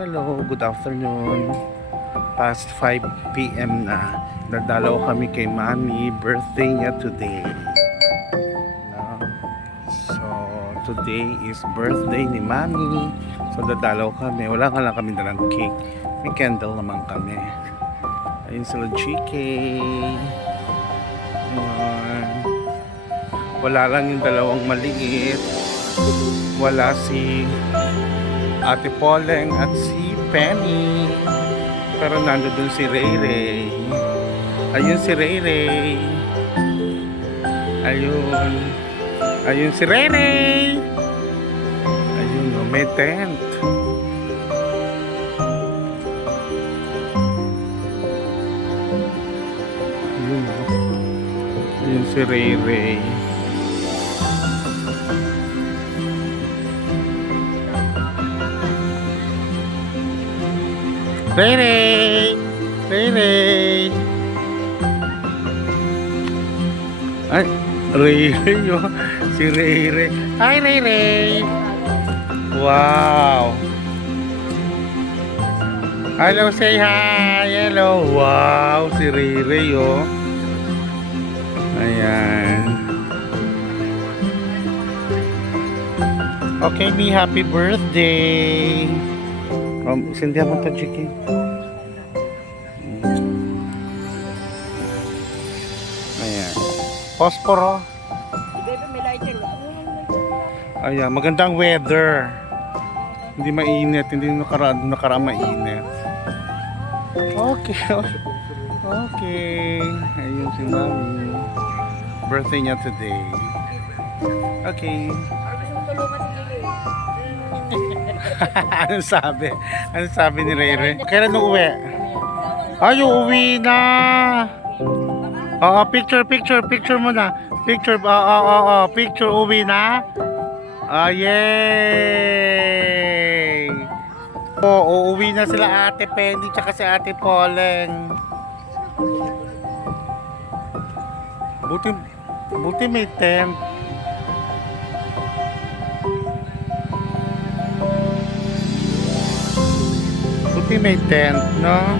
Hello, good afternoon. Past 5 p.m. na. Nadalaw kami kay Mami. Birthday niya today. No? So, today is birthday ni Mami. So, dadalaw kami. Wala nga lang kami dalang cake. May candle naman kami. Ayun sila GK. Ayun. Wala lang yung dalawang maliit. Wala si Ate Poleng at si Penny. Pero nandoon si Ray Ray. Ayun si Ray Ray. Ayun. Ayun si Ray Ray. Ayun o, may tent. Ayun o. Ayun si Ray Ray. Ray Ray! Ray Ray! Ay, Ray Ray oh. Si Ray Ray. Hi Ray Ray! Wow! Hello, say hi! Hello! Wow! Si Ray Ray oh. Ayan. Okay, me happy birthday! Sindihan mo ito, Jiki. Ayan. Posporo. Ayan, magandang weather. Hindi mainit, hindi nakaraan mainit. Okay. Okay. Ayun si Mami. Birthday niya today. Okay. Anong sabi? Anong sabi ni Rere? Kailan uuwi? Ay, uuwi na! Oo, picture mo na. Picture, picture, uwi na. Yay! Uuwi na sila Ate Penny tsaka si Ate Poleng. Buti may tent. May tent, no?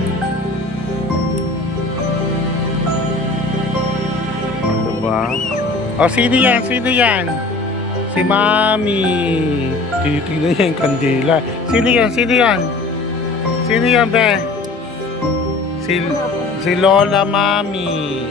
Ano ba? O, sino yan? Sino yan? Si Mami. Tinitingnan niya yung kandila. Sino yan? Sino yan? Sino yan, be? Si Lola Mami.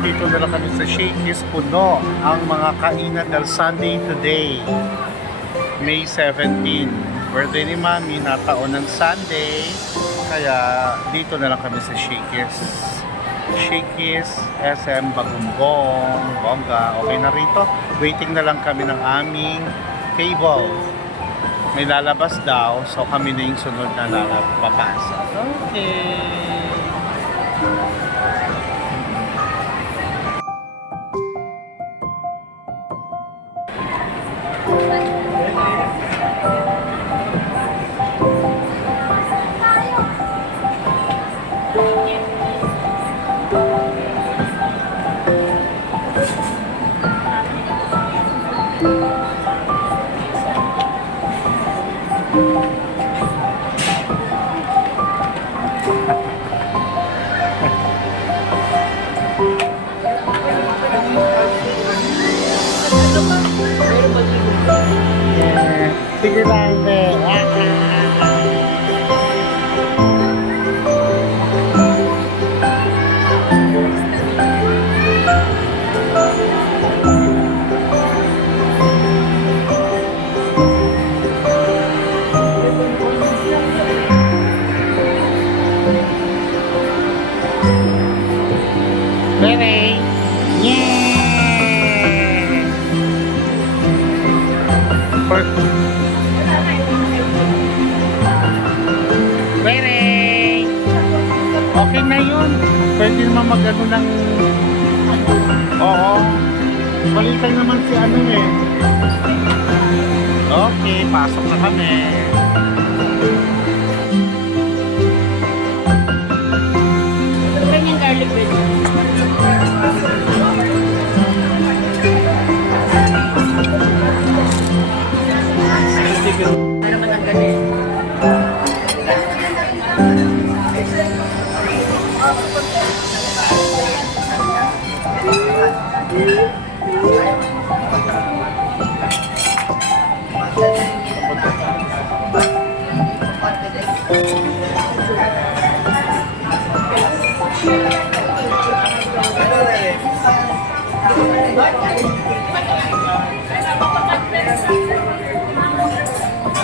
Dito na lang kami sa Shakey's. Puno ang mga kainan dahil Sunday today, May 17. Birthday ni Mami, nataon ng Sunday. Kaya dito na lang kami sa Shakey's. Shakey's SM Bagumbong, bongga. Okay na rito. Waiting na lang kami ng aming table. May lalabas daw, so kami na yung sunod na papasok. Okay. Sige lang, be. Rere! Yeah! Rere! Okay na yun. Pwede naman mag-ano ng... Oo. Balikan naman si ano eh. Okay, pasok na kami. Ganyan garlic bread. Para matanggal eh.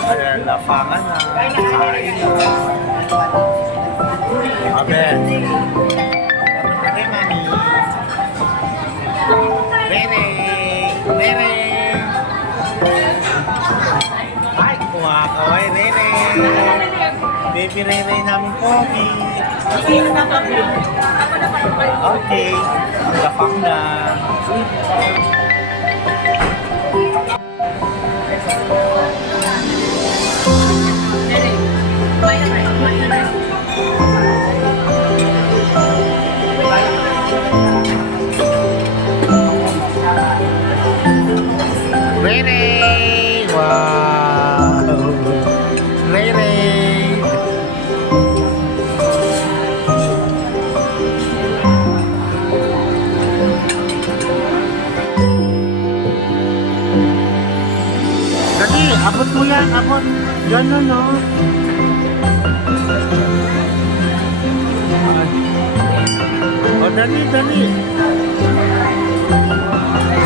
Ayan, lapangan na. Kain na. Amen. Bere, mami. Bere. Bere. Ay, kumakaway, Rere. Baby Rere namin pogi. Okay. Lapang na. Rere! Wow! Rere! Dali, abot mo yan, abot. Gano'n, no? O, dali, dali.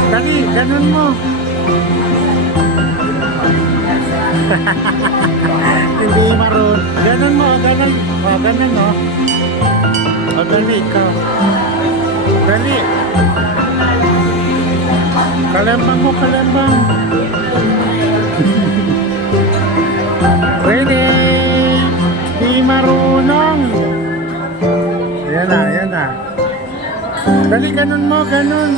Dali, gano'n mo. Hindi marun. Ganon mo, ganon. O, ganon, no? O, dali, ikaw. Dali. Kalembang mo, kalembang. Ready? Di marunong. Ayan na, ayan na. Dali, ganon mo, ganon.